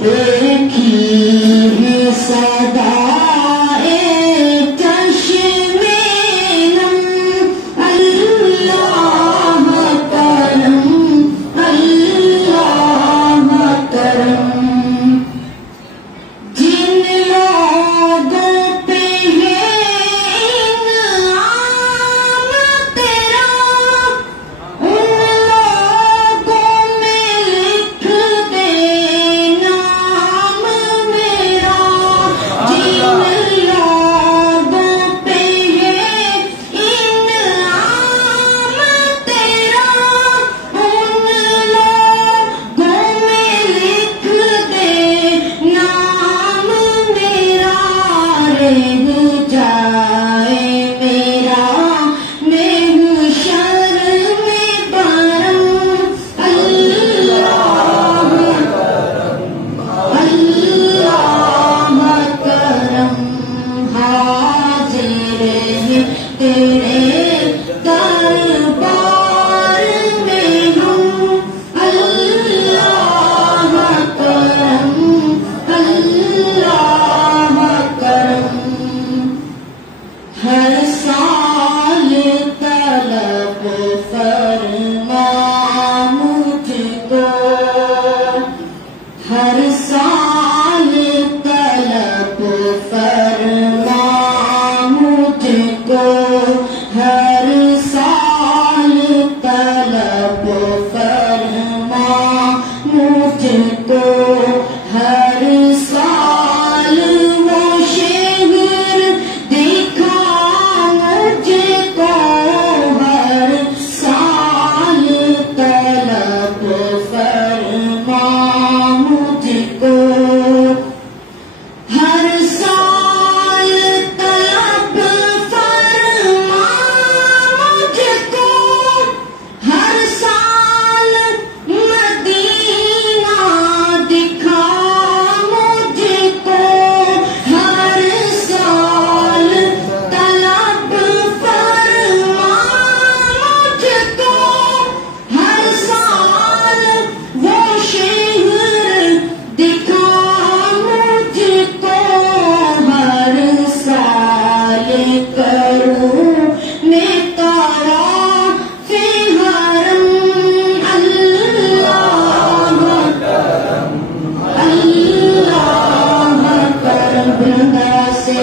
دیکھی ہے صدائے چشم نم اللہ کرم اللہ کرم جن لوگوں پہ ہے انعام تیرا ان لوگوں میں لکھ دے نام میرا جن لوگوں پہ ہے انعام تیرا ان لوگوں میں لکھ دے نام میرا رہ جائے میرا محشر میں برم اللہ کرم حاضر ہے تیرے دربار میں ہم اللہ کرم ہر سال طلب فرما مجھ کو ہر سال طلب فرما مجھ کو ہر سال طلب فرما مجھ کو ہر سال وہ شہر دکھا مجھ کو ہر سال طلب فرما مجھ کو ہر سال طلب فرما مجھ کو ہر سال مدینہ دکھا مجھ کو ہر سال طلب فرما مجھ کو ہر سال وہ شہر دکھا مجھ کو ہر سال کروں میں طواف حرم اللہ کرم بلندہ سے